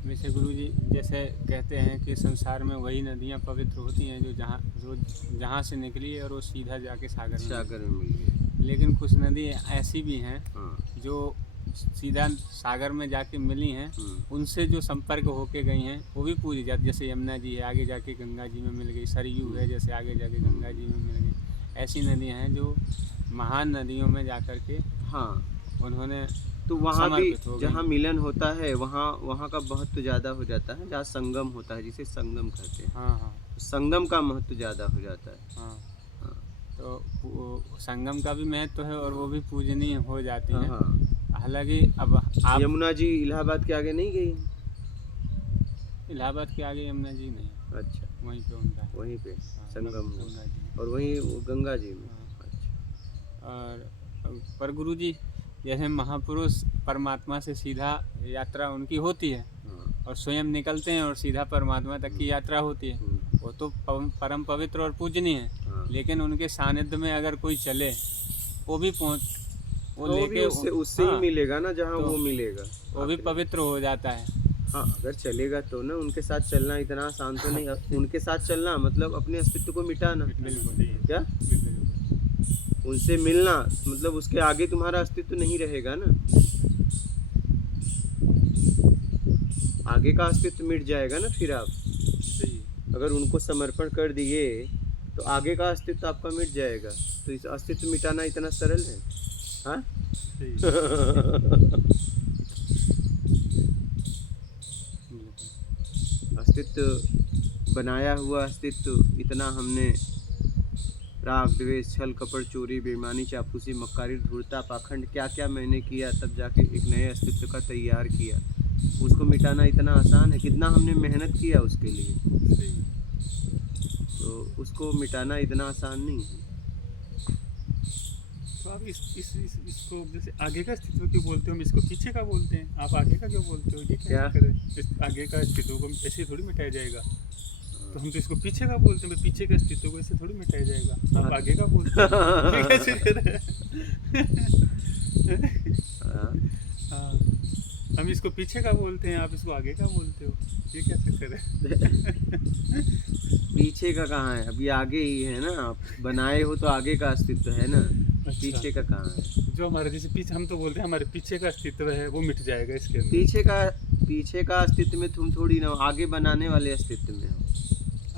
वैसे गुरुजी जैसे कहते हैं कि संसार में वही नदियाँ पवित्र होती हैं जो जहाँ से निकली है और वो सीधा जाके सागर में मिल गई। लेकिन कुछ नदी ऐसी भी हैं हाँ। जो सीधा सागर में जाके मिली हैं, उनसे जो संपर्क होके गई हैं वो भी पूजी जाती। जैसे यमुना जी है, आगे जाके गंगा जी में मिल गई। सरयू है, जैसे आगे जाके गंगा जी में मिल गई। ऐसी नदियाँ हैं जो महान नदियों में जाकर के हाँ उन्होंने तो वहाँ भी समर्पित हो जहाँ गई। मिलन होता है वहाँ का महत्व ज़्यादा हो जाता है, जहाँ संगम होता है जिसे संगम कहते हैं। हाँ हाँ तो संगम का महत्व ज़्यादा हो जाता है। हाँ। हाँ तो संगम का भी महत्व है और वो भी पूजनीय हो जाती हाँ हैं। हाँ। हालांकि अब आप यमुना जी इलाहाबाद के आगे नहीं गई? इलाहाबाद के आगे यमुना जी नहीं, अच्छा, वहीं पे उनका है। वहीं पे हाँ, संगम हुआ गंगा जी। और वहीं वो गंगा जी में। हाँ। अच्छा। और पर गुरु जी जैसे महापुरुष परमात्मा से सीधा यात्रा उनकी होती है हाँ। और स्वयं निकलते हैं और सीधा परमात्मा तक की यात्रा होती है, वो तो परम पवित्र और पूजनीय है। हाँ। लेकिन उनके सानिध्य में अगर कोई चले वो भी वो तो भी लेके उससे ही हाँ, मिलेगा ना जहाँ तो वो मिलेगा। वो भी पवित्र हो जाता है। हाँ अगर चलेगा तो ना, उनके साथ चलना इतना आसान तो नहीं। उनके साथ चलना मतलब अपने अस्तित्व को मिटाना। बिल्कुल क्या? बिल्कुल। उनसे मिलना मतलब उसके आगे तुम्हारा अस्तित्व नहीं रहेगा ना, आगे का अस्तित्व मिट जाएगा ना फिर आप। अगर उनको समर्पण कर दिए तो आगे का अस्तित्व आपका मिट जाएगा। तो इस अस्तित्व मिटाना इतना सरल है? हाँ अस्तित्व, बनाया हुआ अस्तित्व इतना हमने राग द्वेष छल कपट चोरी बेईमानी चापलूसी मक्कारी धूर्तता पाखंड क्या क्या मैंने किया, तब जाके एक नए अस्तित्व का तैयार किया। उसको मिटाना इतना आसान है? कितना हमने मेहनत किया उसके लिए, तो उसको मिटाना इतना आसान नहीं है। तो आप इसको जैसे आगे का अस्तित्व क्यों बोलते हो, हम इसको पीछे का बोलते हैं, आप आगे का क्यों बोलते हो? ये क्या करें? इस आगे का अस्तित्व को ऐसे थोड़ी मिटाया जाएगा। तो हम तो इसको पीछे का बोलते हैं, पीछे के अस्तित्व को ऐसे थोड़ी मिटाया जाएगा। आप आगे का बोलते हैं कैसे करें? हाँ, हम इसको पीछे का बोलते हैं, आप इसको आगे का बोलते हो, ये क्या चक्कर है? पीछे का कहाँ है? अभी आगे ही है ना, आप बनाए हो तो आगे का अस्तित्व है ना। अच्छा। पीछे का कहाँ है? जो हमारे जैसे पीछे, हम तो बोलते हैं हमारे पीछे का अस्तित्व है वो मिट जाएगा इसके अंदर। पीछे का अस्तित्व में तुम थोड़ी ना हो, आगे बनाने वाले अस्तित्व में हो।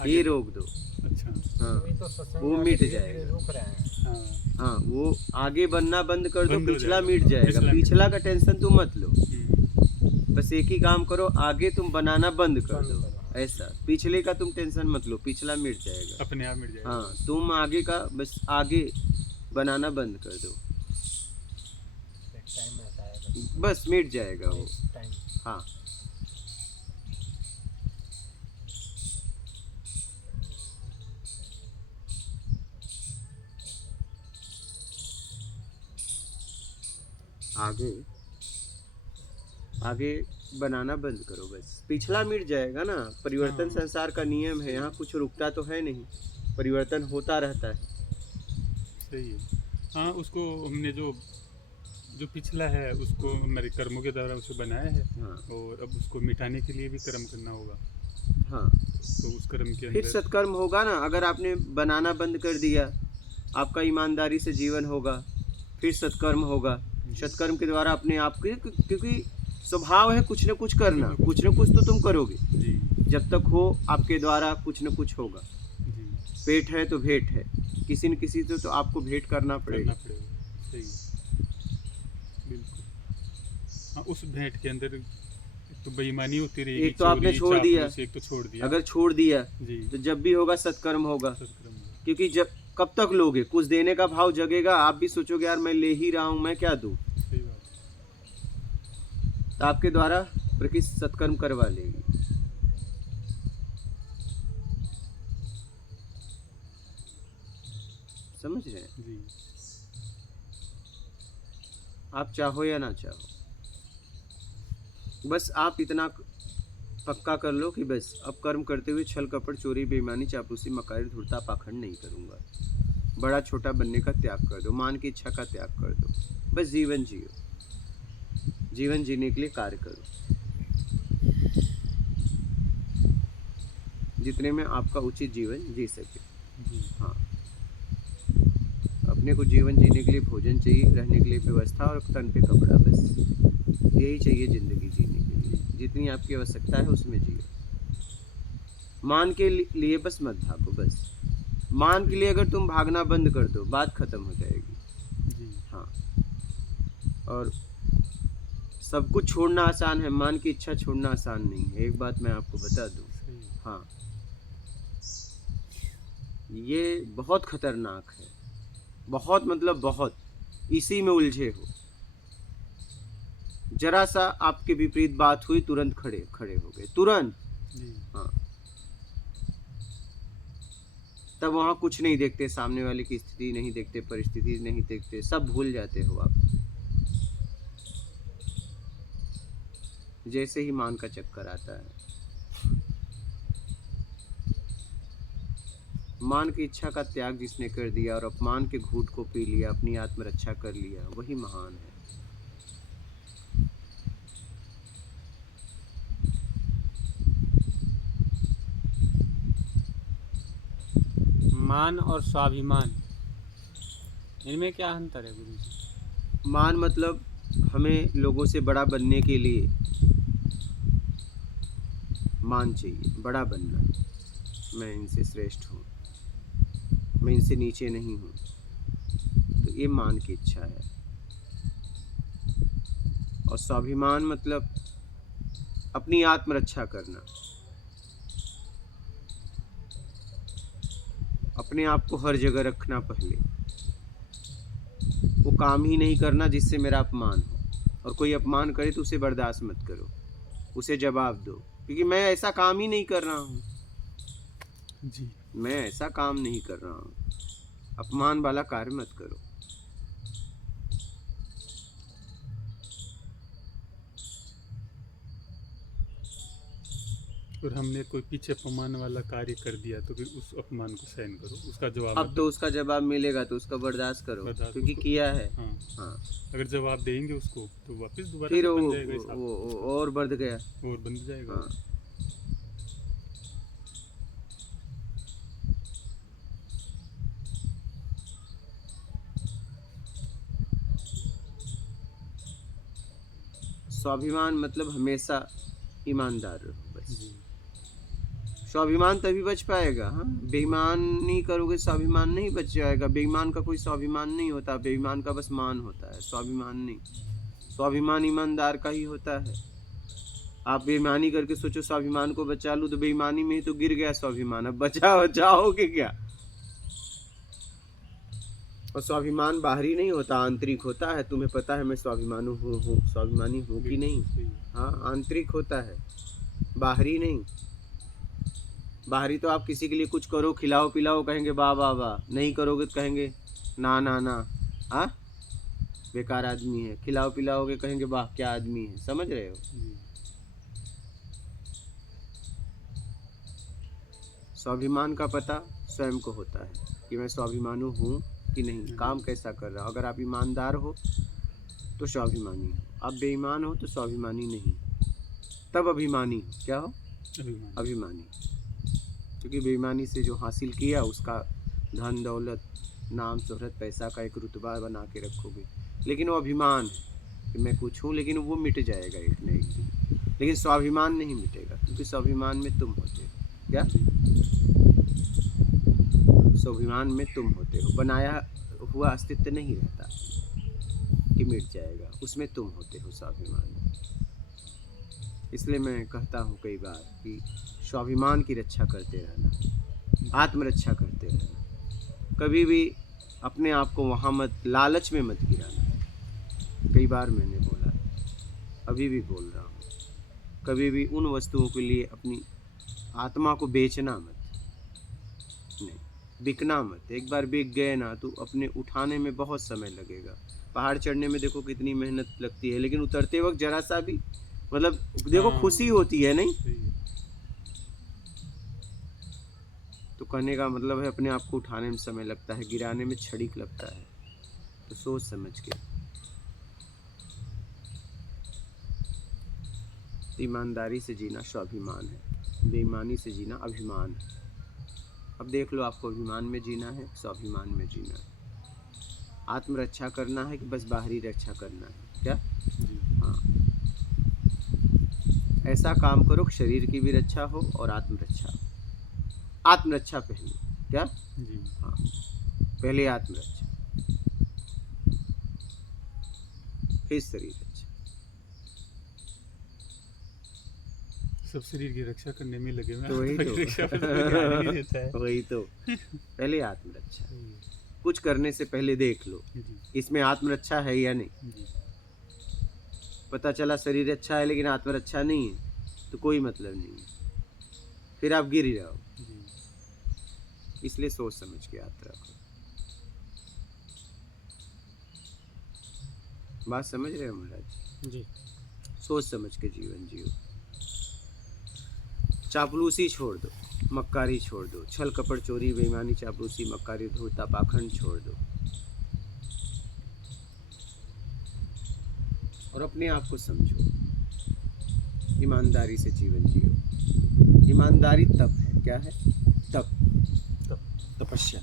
ये रोक दो। अच्छा। हाँ तो वो मिट जाएगा। रोक रहे हैं। हाँ हाँ वो आगे बनना बंद कर दो, बंद हो पिछला जाएगा। मिट जाएगा। पिछला का टेंशन तुम मत लो, हम्म। बस एक ही काम करो, आगे तुम बनाना बंद कर दो। ऐसा पिछले का तुम टेंशन मत लो, पिछला मिट जाएगा अपने आप मिट जाएगा। हाँ तुम आगे का बस आगे बनाना बंद कर दो, टाइम ऐसा है बस मिट जाएगा वो। टाइम। हाँ आगे आगे बनाना बंद करो, बस पिछला मिट जाएगा ना। परिवर्तन संसार का नियम है, यहाँ कुछ रुकता तो है नहीं, परिवर्तन होता रहता है। सही है। हाँ उसको हमने जो पिछला है उसको हमारे कर्मों के द्वारा उसे बनाया है। हाँ। और अब उसको मिटाने के लिए भी कर्म करना होगा। हाँ तो उस कर्म के फिर अंदर सत्कर्म होगा ना। अगर आपने बनाना बंद कर दिया, आपका ईमानदारी से जीवन होगा, फिर सत्कर्म होगा। सत्कर्म के द्वारा अपने आप के, क्योंकि स्वभाव है कुछ न कुछ करना, कुछ न कुछ तो तुम करोगे। जी जब तक हो आपके द्वारा कुछ न कुछ होगा। जी पेट है तो भेंट है, किसी न किसी से तो आपको भेंट करना पड़ेगा। सही है, बिल्कुल। हाँ उस भेंट के अंदर एक तो बेईमानी होती रहेगी, एक तो आपने छोड़ दिया, एक तो छोड़ दिया। अगर छोड़ दिया जी तो जब भी होगा सत्कर्म होगा। सत्कर्म होगा। क्योंकि जब कब तक लोगे, कुछ देने का भाव जगेगा। आप भी सोचोगे यार मैं ले ही रहा हूँ, मैं क्या दूँ। सही बात है। तो आपके द्वारा प्रकृति सत्कर्म करवा लेगी। समझ रहे हैं? जी आप चाहो या ना चाहो, बस आप इतना पक्का कर लो कि बस अब कर्म करते हुए छल कपट चोरी बेईमानी चापलूसी मकारी धूर्तता पाखंड नहीं करूँगा। बड़ा छोटा बनने का त्याग कर दो, मान की इच्छा का त्याग कर दो, बस जीवन जियो, जीवन जीने के लिए कार्य करो। जितने में आपका उचित जीवन जी सके। जी हाँ, अपने को जीवन जीने के लिए भोजन चाहिए, रहने के लिए व्यवस्था और तन पे कपड़ा, बस यही चाहिए ज़िंदगी जीने के लिए। जितनी आपकी आवश्यकता है उसमें जियो। मान के लिए बस मत भागो, बस मान के लिए अगर तुम भागना बंद कर दो बात खत्म हो जाएगी। जी हाँ, और सब कुछ छोड़ना आसान है, मान की इच्छा छोड़ना आसान नहीं है, एक बात मैं आपको बता दूं। सही है। हाँ, ये बहुत खतरनाक है, बहुत मतलब बहुत। इसी में उलझे हो, जरा सा आपके विपरीत बात हुई तुरंत खड़े खड़े हो गए, तुरंत। जी हाँ, तब वहाँ कुछ नहीं देखते, सामने वाले की स्थिति नहीं देखते, परिस्थिति नहीं देखते, सब भूल जाते हो आप। जैसे ही मान का चक्कर आता है, मान की इच्छा का त्याग जिसने कर दिया और अपमान के घूंट को पी लिया, अपनी आत्मरक्षा कर लिया, वही महान है। मान और स्वाभिमान, इनमें क्या अंतर है गुरु जी? मान मतलब हमें लोगों से बड़ा बनने के लिए मान चाहिए, बड़ा बनना, मैं इनसे श्रेष्ठ हूँ, मैं इनसे नीचे नहीं हूँ, तो ये मान की इच्छा है। और स्वाभिमान मतलब अपनी आत्मरक्षा करना, अपने आप को हर जगह रखना, पहले वो काम ही नहीं करना जिससे मेरा अपमान हो, और कोई अपमान करे तो उसे बर्दाश्त मत करो, उसे जवाब दो, क्योंकि मैं ऐसा काम ही नहीं कर रहा हूँ, जी मैं ऐसा काम नहीं कर रहा हूँ, अपमान वाला कार्य मत करो। और हमने कोई पीछे अपमान वाला कार्य कर दिया तो फिर उस अपमान को सहन करो, उसका जवाब अब तो उसका जवाब मिलेगा तो उसका बर्दाश्त करो, बर्दाश्त क्योंकि उसको- किया है। हाँ, हाँ, अगर जवाब देंगे उसको तो वापस दोबारा फिर से बन वो, जाएगा हिसाब, वो और बढ़ गया। और बन जाएगा। हाँ, स्वाभिमान मतलब हमेशा ईमानदार रहो, बस। जी स्वाभिमान तभी बच पाएगा। हाँ, बेईमानी करोगे स्वाभिमान नहीं बच जाएगा। बेईमान का कोई स्वाभिमान नहीं होता, बेईमान का बस मान होता है, स्वाभिमान नहीं। स्वाभिमान ईमानदार का ही होता है। आप बेईमानी करके सोचो स्वाभिमान को बचा लूं, तो बेईमानी में ही तो गिर गया स्वाभिमान, अब बचाओगे क्या? और स्वाभिमान बाहरी नहीं होता, आंतरिक होता है। तुम्हें पता है मैं स्वाभिमानी हूँ, स्वाभिमानी हूँ कि नहीं? सही है। हाँ, आंतरिक होता है, बाहरी नहीं। बाहरी तो आप किसी के लिए कुछ करो, खिलाओ पिलाओ, कहेंगे वाह वाह वाह, नहीं करोगे तो कहेंगे ना ना ना, हाँ बेकार आदमी है। खिलाओ पिलाओगे कहेंगे वाह क्या आदमी है। समझ रहे हो? जी स्वाभिमान का पता स्वयं को होता है कि मैं स्वाभिमानी हूँ कि नहीं, काम कैसा कर रहा हूँ। अगर आप ईमानदार हो तो स्वाभिमानी हो, आप बेईमान हो तो स्वाभिमानी नहीं, तब अभिमानी हो। क्या हो? अभिमान। अभिमानी। क्योंकि बेईमानी से जो हासिल किया उसका धन दौलत नाम शोहरत पैसा का एक रुतबा बना के रखोगे, लेकिन वो अभिमान है कि मैं कुछ हूँ, लेकिन वो मिट जाएगा एक न एक दिन। लेकिन स्वाभिमान नहीं मिटेगा, क्योंकि स्वाभिमान में तुम होते हो। क्या? स्वाभिमान में तुम होते हो, बनाया हुआ अस्तित्व नहीं रहता कि मिट जाएगा, उसमें तुम होते हो स्वाभिमान में। इसलिए मैं कहता हूँ कई बार कि स्वाभिमान की रक्षा करते रहना, आत्मरक्षा करते रहना, कभी भी अपने आप को वहाँ मत, लालच में मत गिराना। कई बार मैंने बोला, अभी भी बोल रहा हूँ, कभी भी उन वस्तुओं के लिए अपनी आत्मा को बेचना मत, नहीं बिकना मत। एक बार बिक गए ना तो अपने उठाने में बहुत समय लगेगा। पहाड़ चढ़ने में देखो कितनी मेहनत लगती है, लेकिन उतरते वक्त जरा सा भी मतलब देखो खुशी होती है, नहीं? सही है। तो कहने का मतलब है अपने आप को उठाने में समय लगता है, गिराने में क्षणिक लगता है। तो सोच समझ के ईमानदारी से जीना स्वाभिमान है। बेईमानी से जीना अभिमान है। अब देख लो, आपको अभिमान में जीना है, स्वाभिमान में जीना है। आत्मरक्षा करना है कि बस बाहरी रक्षा करना है? क्या? जी हाँ, ऐसा काम करो कि शरीर की भी रक्षा हो और आत्मरक्षा। आत्मरक्षा पहले, क्या? जी हाँ, पहले आत्मरक्षा, फिर शरीर रक्षा। सब शरीर की रक्षा करने में लगे हुए हैं, तो वही आत्मा की रक्षा पर तो कोई ध्यान ही नहीं देता है। वही तो, पहले आत्मरक्षा। जी कुछ करने से पहले देख लो जी इसमें आत्मरक्षा है या नहीं। जी पता चला शरीर अच्छा है लेकिन आत्मरक्षा नहीं है तो कोई मतलब नहीं है, फिर आप गिर ही रहो। जी इसलिए सोच समझ के यात्रा करो। बात समझ रहे हो महाराज? जी। सोच समझ के जीवन जियो। चापलूसी छोड़ दो, मक्कारी छोड़ दो, छल कपट चोरी बेईमानी चापलूसी मक्कारी धूर्तता पाखंड छोड़ दो और अपने आप को समझो। ईमानदारी से जीवन जियो। ईमानदारी तप है। क्या है? तप, तपस्या।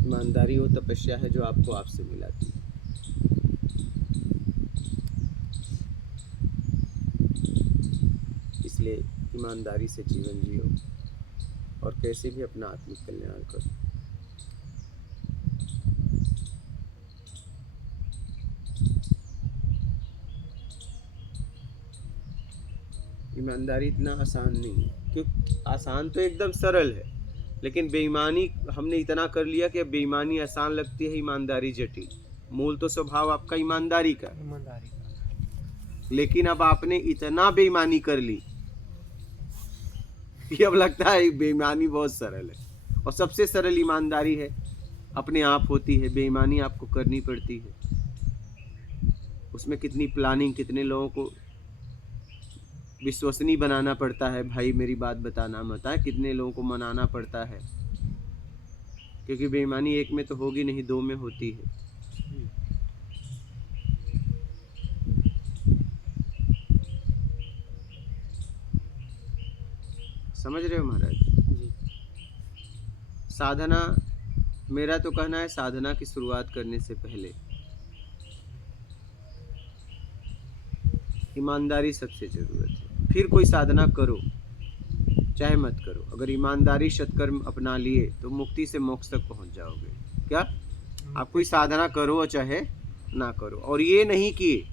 ईमानदारी वो तपस्या है जो आपको आपसे मिलाती है। इसलिए ईमानदारी से जीवन जियो और कैसे भी अपना आत्मिक कल्याण करो। ईमानदारी इतना आसान नहीं है, क्योंकि आसान तो एकदम सरल है, लेकिन बेईमानी हमने इतना कर लिया कि अब बेईमानी आसान लगती है, ईमानदारी जटिल। मूल तो स्वभाव आपका ईमानदारी का है, ईमानदारी का। लेकिन अब आपने इतना बेईमानी कर ली कि अब लगता है बेईमानी बहुत सरल है। और सबसे सरल ईमानदारी है, अपने आप होती है। बेईमानी आपको करनी पड़ती है। उसमें कितनी प्लानिंग, कितने लोगों को विश्वसनीय बनाना पड़ता है, भाई मेरी बात बताना मत, है कितने लोगों को मनाना पड़ता है, क्योंकि बेईमानी एक में तो होगी नहीं, दो में होती है। समझ रहे हो महाराज? जी। साधना, मेरा तो कहना है साधना की शुरुआत करने से पहले ईमानदारी सबसे जरूरत है। फिर कोई साधना करो चाहे मत करो, अगर ईमानदारी सत्कर्म अपना लिए तो मुक्ति से मोक्ष तक पहुंच जाओगे। क्या? आप कोई साधना करो चाहे ना करो, और ये नहीं कि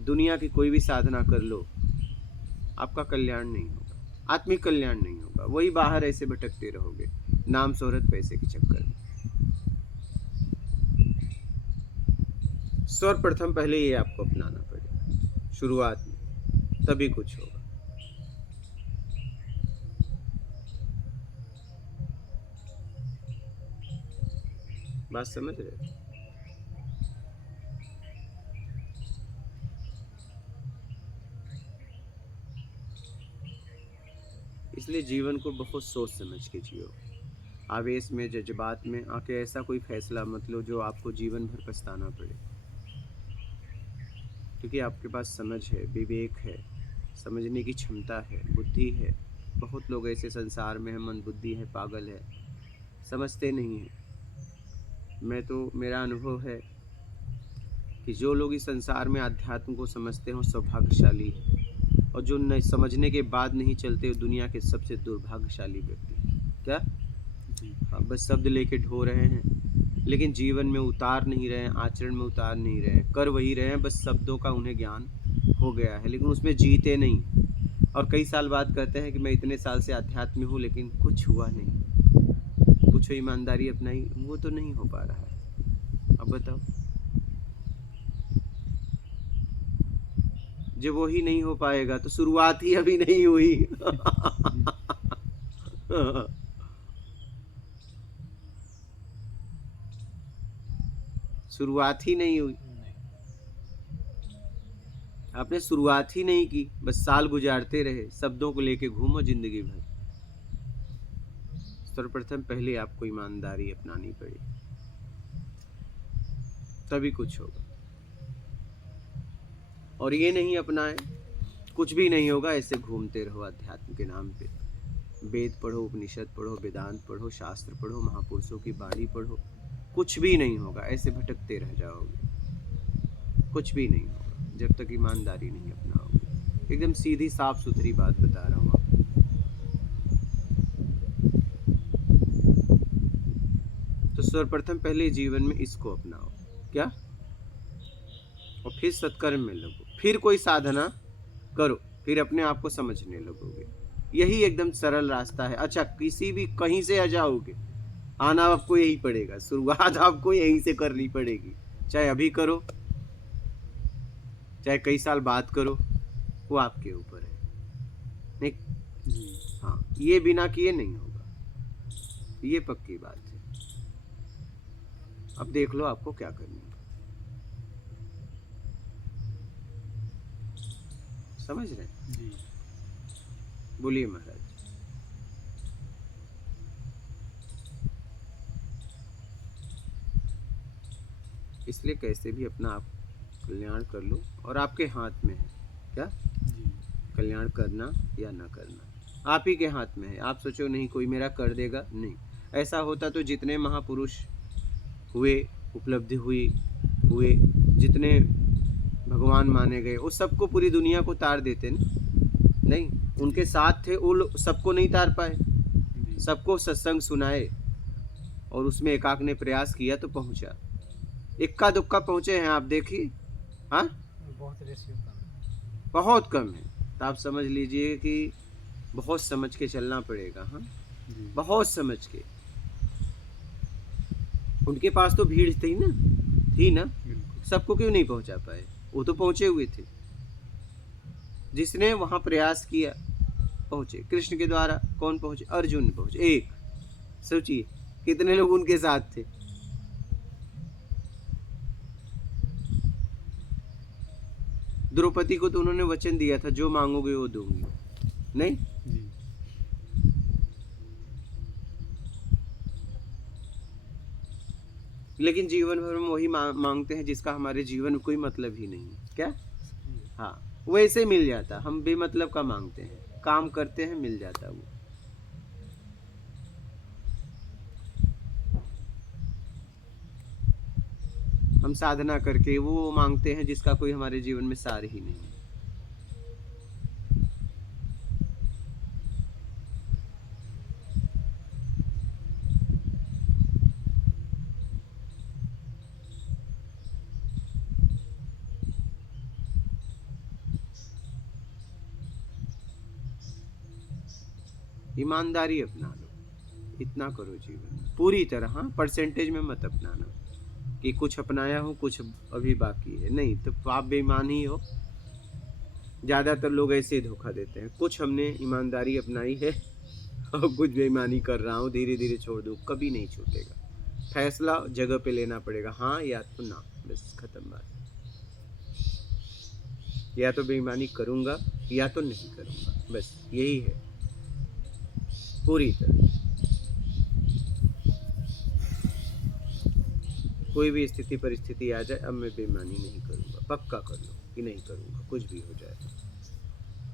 दुनिया की कोई भी साधना कर लो आपका कल्याण नहीं होगा, आत्मिक कल्याण नहीं होगा, वही बाहर ऐसे भटकते रहोगे नाम शोहरत पैसे के चक्कर में। सर्वप्रथम पहले ये आपको अपनाना पड़ेगा शुरुआत में, तभी कुछ होगा। बात समझ रहे हो? इसलिए जीवन को बहुत सोच समझ के जियो। आवेश में, जज्बात में आके ऐसा कोई फैसला मत लो जो आपको जीवन भर पछताना पड़े, क्योंकि आपके पास समझ है, विवेक है, समझने की क्षमता है, बुद्धि है। बहुत लोग ऐसे संसार में हैं, मन बुद्धि है, पागल है, समझते नहीं हैं। मेरा अनुभव है कि जो लोग इस संसार में अध्यात्म को समझते हैं सौभाग्यशाली है, और जो न समझने के बाद नहीं चलते वो दुनिया के सबसे दुर्भाग्यशाली व्यक्ति हैं। क्या? हाँ, बस शब्द लेके ढो रहे हैं लेकिन जीवन में उतार नहीं रहे हैं, आचरण में उतार नहीं रहे हैं, कर वही रहे हैं, बस शब्दों का उन्हें ज्ञान हो गया है लेकिन उसमें जीते नहीं। और कई साल बाद कहते हैं कि मैं इतने साल से अध्यात्म में हूँ लेकिन कुछ हुआ नहीं, कुछ ईमानदारी अपनाई, वो तो नहीं हो पा रहा है। अब बताओ, जब वही नहीं हो पाएगा तो शुरुआत ही अभी नहीं हुई। शुरुआत ही नहीं हुई, आपने शुरुआत ही नहीं की, बस साल गुजारते रहे, शब्दों को लेके घूमो जिंदगी भर। सर्वप्रथम पहले आपको ईमानदारी अपनानी पड़ेगी, तभी कुछ होगा। और ये नहीं अपनाए, कुछ भी नहीं होगा, ऐसे घूमते रहो अध्यात्म के नाम पे। वेद पढ़ो, उपनिषद पढ़ो, वेदांत पढ़ो, शास्त्र पढ़ो, महापुरुषों की बाणी पढ़ो, कुछ भी नहीं होगा, ऐसे भटकते रह जाओगे, कुछ भी नहीं होगा जब तक ईमानदारी नहीं अपनाओगे। एकदम सीधी साफ सुथरी बात बता रहा हूँ आपको। तो सर्वप्रथम पहले जीवन में इसको अपनाओ, क्या, और फिर सत्कर्म में लगो, फिर कोई साधना करो, फिर अपने आप को समझने लगोगे। यही एकदम सरल रास्ता है। अच्छा, किसी भी कहीं से आ जाओगे, आना आपको यही पड़ेगा, शुरुआत आपको यहीं से करनी पड़ेगी, चाहे अभी करो चाहे कई साल बाद करो, वो आपके ऊपर है। नहीं, हाँ, ये बिना किए नहीं होगा, ये पक्की बात है। अब देख लो आपको क्या करना है, समझ रहे हैं? जी। बोलिए महाराज। इसलिए कैसे भी अपना आप कल्याण कर लो, और आपके हाथ में है, क्या, जी। कल्याण करना या ना करना आप ही के हाथ में है। आप सोचो नहीं कोई मेरा कर देगा, नहीं। ऐसा होता तो जितने महापुरुष हुए, उपलब्धि हुए, जितने भगवान माने गए, वो सबको पूरी दुनिया को तार देते ना। नहीं, उनके साथ थे, वो सबको नहीं तार पाए, सबको सत्संग सुनाए, और उसमें एकाक ने प्रयास किया तो पहुंचा। इक्का दुक्का पहुंचे हैं आप देखिए, हाँ, बहुत कम है। तो आप समझ लीजिए कि बहुत समझ के चलना पड़ेगा, हाँ, बहुत समझ के। उनके पास तो भीड़ थी ना, सबको क्यों नहीं पहुंचा पाए? वो तो पहुंचे हुए थे, जिसने वहां प्रयास किया पहुंचे। कृष्ण के द्वारा कौन पहुंचे? अर्जुन पहुंचे, एक। सोचिए कितने लोग उनके साथ थे। द्रौपदी को तो उन्होंने वचन दिया था, जो मांगोगे वो दूंगी, नहीं? लेकिन जीवन भर में वही मांगते हैं जिसका हमारे जीवन में कोई मतलब ही नहीं है, क्या? हाँ, वैसे मिल जाता, हम बेमतलब का मांगते हैं, काम करते हैं मिल जाता वो। हम साधना करके वो मांगते हैं जिसका कोई हमारे जीवन में सार ही नहीं है। ईमानदारी अपना लो, इतना करो जीवन में पूरी तरह। हाँ, परसेंटेज में मत अपनाना कि कुछ अपनाया हूँ कुछ अभी बाकी है, नहीं, तो आप बेईमान ही हो। ज़्यादातर लोग ऐसे ही धोखा देते हैं, कुछ हमने ईमानदारी अपनाई है और कुछ बेईमानी कर रहा हूँ, धीरे धीरे छोड़ दूँ, कभी नहीं छूटेगा। फैसला जगह पे लेना पड़ेगा, हाँ या तो ना, बस खत्म बात। या तो बेईमानी करूँगा या तो नहीं करूँगा, बस यही है पूरी तरह। कोई भी स्थिति परिस्थिति आ जाए, अब मैं बेईमानी नहीं करूँगा, पक्का कर लो कि नहीं करूँगा, कुछ भी हो जाए।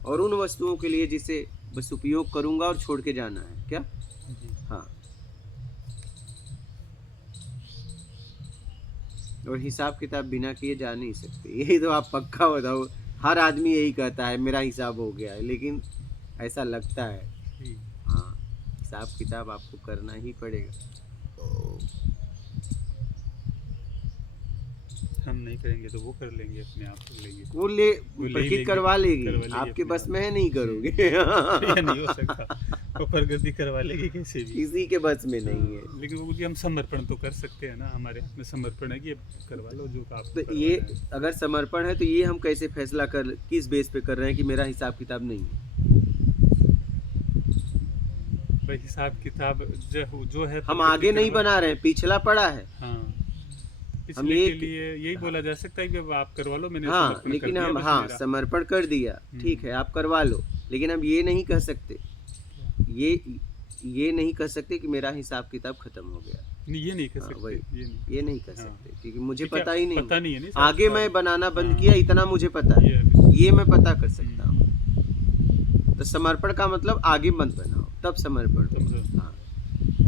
और उन वस्तुओं के लिए जिसे बस उपयोग करूँगा और छोड़ के जाना है, क्या? हाँ, और हिसाब किताब बिना किए जा नहीं सकते, यही तो आप पक्का बताओ। हर आदमी यही कहता है मेरा हिसाब हो गया है, लेकिन ऐसा लगता है। हाँ, हिसाब किताब आपको करना ही पड़ेगा। हम नहीं करेंगे तो वो कर लेंगे, अपने आप कर लेंगे, वो प्रकृति करवा लेगी, आपके बस में है, नहीं करोगे। नहीं हो सकता, वो प्रगति करवा लेगी कैसे भी, किसी के बस में नहीं है। लेकिन वो हम समर्पण तो कर सकते हैं ना, हमारे हाथ में समर्पण है कि करवा लो जो आप। तो ये अगर समर्पण है तो ये हम कैसे फैसला किस बेस पे कर रहे हैं कि मेरा हिसाब किताब नहीं है? भाई हिसाब किताब जो है हम आगे नहीं बना रहे हैं, पिछला पड़ा है। हाँ, हम ये के लिए यही बोला जा सकता है कि आप करवा लो, मैंने हाँ, समर्पण लेकिन कर दिया, हम हाँ समर्पण कर दिया, ठीक है, आप करवा लो, लेकिन हम ये नहीं कह सकते, ये नहीं कह सकते कि मेरा हिसाब किताब खत्म हो गया। नहीं, ये नहीं कर हाँ, सकते, वही। ये नहीं। ये नहीं कर हाँ। सकते क्योंकि मुझे क्योंकि पता ही नहीं। पता नहीं है, नहीं आगे समझ मैं में बनाना बंद हाँ। किया, इतना मुझे पता है, ये ये मैं पता कर सकता हूँ। तो समर्पण का मतलब आगे मत बनाओ, तब समर्पण हुआ। समझो। हाँ,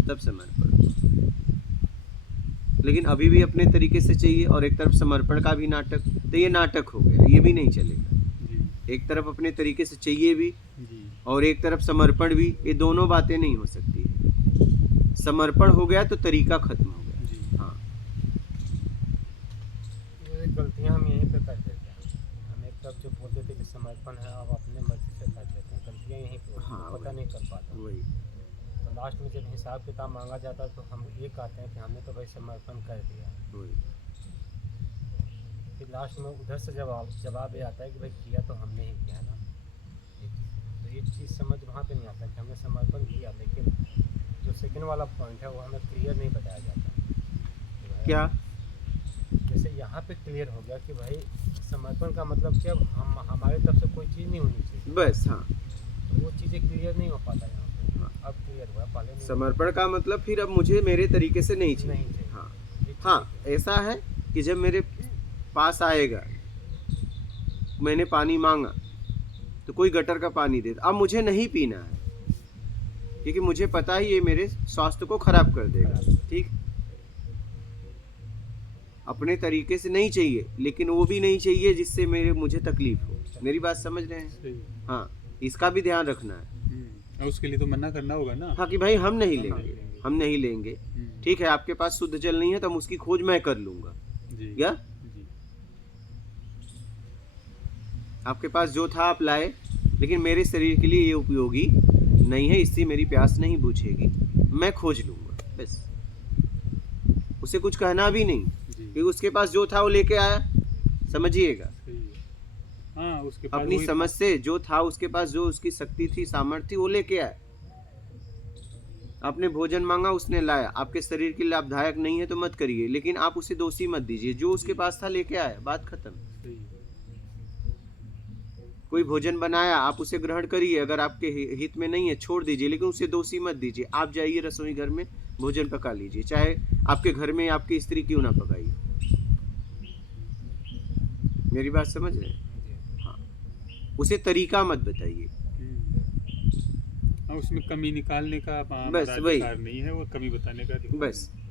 तब समर्पण हुआ। लेकिन अभी भी अपने तरीके से चाहिए और एक तरफ समर्पण का भी नाटक, तो ये नाटक हो गया, ये भी नहीं चलेगा। जी एक तरफ अपने तरीके से चाहिए भी जी और एक तरफ समर्पण भी, ये दोनों बातें नहीं हो सकती है। समर्पण हो गया तो तरीका खत्म हो गया। जी। हाँ, ये गलतियाँ हम यहीं पे कर देते हैं। हम एक तरफ जो बोल देते कि समर्पण है, अब अपने मर्जी से कर देते हैं। गलतियाँ यहीं पे होती हैं, हाँ, पता वही। नहीं कर पाता। वही। तो लास्ट में जब हिसाब किताब मांगा जाता है तो हम ये कहते हैं कि हमने तो भाई समर्पण कर दिया। वही। फिर लास्ट में उधर से जवाब ये आता है कि भाई किया तो हमने ही किया ना। तो ये चीज़ समझ वहाँ पे नहीं आता कि हमने समर्पण किया, लेकिन जो सेकंड वाला पॉइंट है वो हमें क्लियर नहीं बताया जाता कि भाई क्या? जैसे यहाँ पे क्लियर हो गया कि भाई समर्पण का मतलब क्या, हम हमारे तरफ से कोई चीज़ नहीं होनी चाहिए। बस। हाँ, तो वो चीज़ें क्लियर नहीं हो पाता यहाँ पे। हाँ। अब क्लियर हुआ, पहले नहीं समर्पण का मतलब फिर अब मुझे मेरे तरीके से नहीं चाहिए। नहीं चाहिए। हाँ, ये चीज़ हाँ, है। ऐसा है कि जब मेरे पास आएगा, मैंने पानी मांगा तो कोई गटर का पानी दे, अब मुझे नहीं पीना है क्योंकि मुझे पता है ये मेरे स्वास्थ्य को खराब कर देगा। ठीक, अपने तरीके से नहीं चाहिए, लेकिन वो भी नहीं चाहिए जिससे मुझे तकलीफ हो। मेरी बात समझ रहे हैं? सही। हाँ, इसका भी ध्यान रखना है। और उसके लिए तो मना करना होगा ना। हाँ, कि भाई हम नहीं हम नहीं लेंगे, लेंगे। हम नहीं लेंगे। ठीक है, आपके पास शुद्ध जल नहीं है तो हम उसकी खोज मैं कर लूंगा। जी क्या? जी आपके पास जो था आप लाए, लेकिन मेरे शरीर के लिए ये उपयोगी नहीं है, इससे मेरी प्यास नहीं बुझेगी, मैं खोज लूंगा। बस, उसे कुछ कहना भी नहीं जी क्योंकि उसके पास जो था वो लेके आया। समझिएगा, सही है। हाँ, उसके पास अपनी वही समझ था। से जो था, उसके पास जो उसकी शक्ति थी, सामर्थ्य थी, वो लेके आया। आपने भोजन मांगा, उसने लाया, आपके शरीर के लिए लाभदायक नहीं है तो मत करिए, लेकिन आप उसे दोषी मत दीजिए। जो उसके पास था लेके आया, बात खत्म। सही है। कोई भोजन बनाया, आप उसे ग्रहण करिए, अगर आपके हित में नहीं है छोड़ दीजिए, लेकिन उसे दोषी मत दीजिए। आप जाइए रसोई घर में भोजन पका लीजिए, चाहे आपके घर में आपकी स्त्री क्यों ना पकाई। मेरी बात समझ रहे हैं? जी। हाँ, उसे तरीका मत बताइए। हाँ, उसमें कमी निकालने का बस, हमारा वही। अधिकार नहीं है, और कमी बताने का अधिकार बस। नहीं।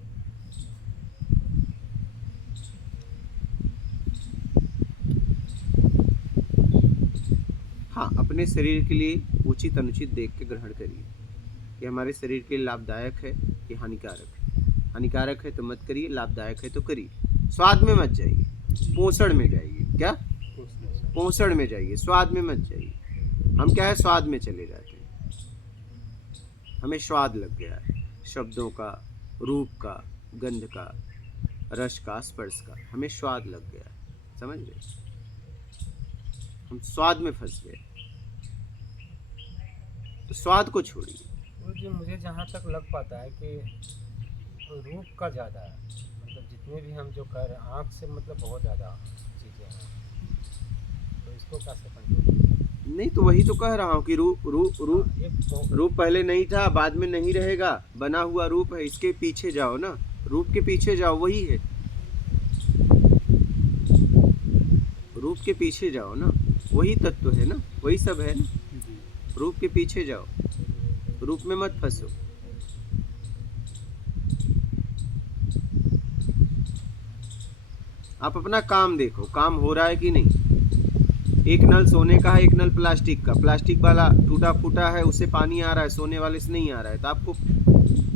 हाँ, अपने शरीर के लिए उचित अनुचित देख के ग्रहण करिए कि हमारे शरीर के लिए लाभदायक है कि हानिकारक है। हानिकारक है तो मत करिए, लाभदायक है तो करिए। स्वाद में मत जाइए, पोषण में जाइए। क्या? पोषण में जाइए, स्वाद में मत जाइए। हम क्या है, स्वाद में चले जाते हैं, हमें स्वाद लग गया है शब्दों का, रूप का, गंध का, रस का, स्पर्श का, हमें स्वाद लग गया है। समझ रहे? हम स्वाद में फंस गए, तो स्वाद को छोड़िए। तो जी मुझे जहाँ तक लग पाता है कि रूप का ज़्यादा है, मतलब जितने भी हम जो कर रहे हैं आँख से, मतलब बहुत ज़्यादा चीज़ें हैं, तो इसको कैसे कंट्रोल? नहीं तो वही तो कह रहा हूँ कि रूप पहले नहीं था, बाद में नहीं रहेगा, बना हुआ रूप है। इसके पीछे जाओ ना, रूप के पीछे जाओ, वही है। रूप के पीछे जाओ ना, वही तत्व है ना, वही सब है ना। जी रूप के पीछे जाओ, रूप में मत फंसो। आप अपना काम देखो, काम हो रहा है कि नहीं। एक नल सोने का है, एक नल प्लास्टिक का। प्लास्टिक वाला टूटा फूटा है, उससे पानी आ रहा है, सोने वाले से नहीं आ रहा है, तो आपको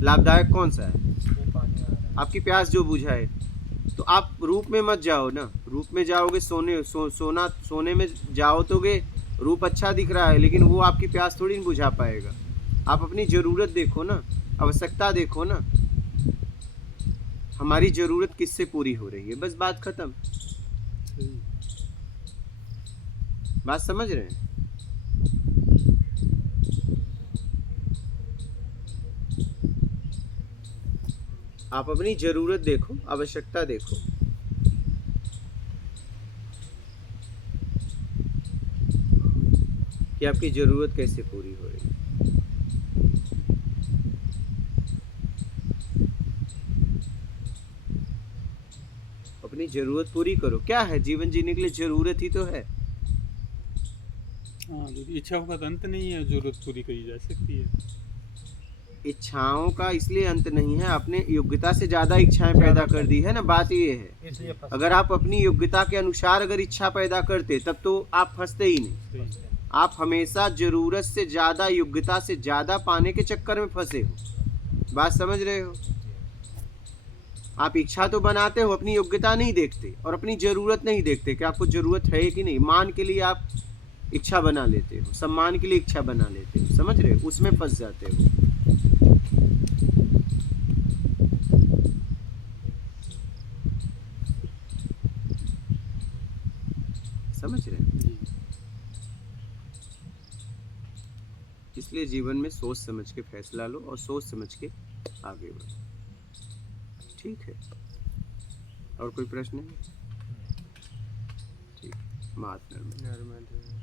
लाभदायक कौन सा है? इसमें पानी आ रहा है। आपकी प्यास जो बुझाए। तो आप रूप में मत जाओ ना, रूप में जाओगे सोने में जाओगे, रूप अच्छा दिख रहा है लेकिन वो आपकी प्यास थोड़ी नहीं बुझा पाएगा। आप अपनी ज़रूरत देखो ना, आवश्यकता देखो ना, हमारी ज़रूरत किससे पूरी हो रही है, बस बात खत्म। सही है। बात समझ रहे हैं? आप अपनी ज़रूरत देखो, आवश्यकता देखो। कि आपकी ज़रूरत कैसे पूरी हो रही है। अपनी जरूरत पूरी करो। क्या है, जीवन जीने के लिए जरूरत ही तो है। हाँ, यदि इच्छाओं का तो अंत नहीं है, जरूरत पूरी करी जा सकती है। इच्छाओं का इसलिए अंत नहीं है, आपने योग्यता से ज्यादा इच्छाएं पैदा कर दी है ना, बात ये है। इसलिए फंस अगर आप अपनी योग्यता के अनुसार अगर इच्छा पैदा करते तब तो आप फंसते ही नहीं। सही है। आप हमेशा जरूरत से ज्यादा, योग्यता से ज्यादा पाने के चक्कर में फंसे हो। बात समझ रहे हो? आप इच्छा तो बनाते हो, अपनी योग्यता नहीं देखते और अपनी जरूरत नहीं देखते कि आपको जरूरत है कि नहीं। मान के लिए आप इच्छा बना लेते हो, सम्मान के लिए इच्छा बना लेते हो, समझ रहे हो? उसमें फंस जाते हो। समझ रहे हैं? जी। इसलिए जीवन में सोच समझ के फैसला लो और सोच समझ के आगे बढ़ो। ठीक है, और कोई प्रश्न है? ठीक, मात नर्मदा।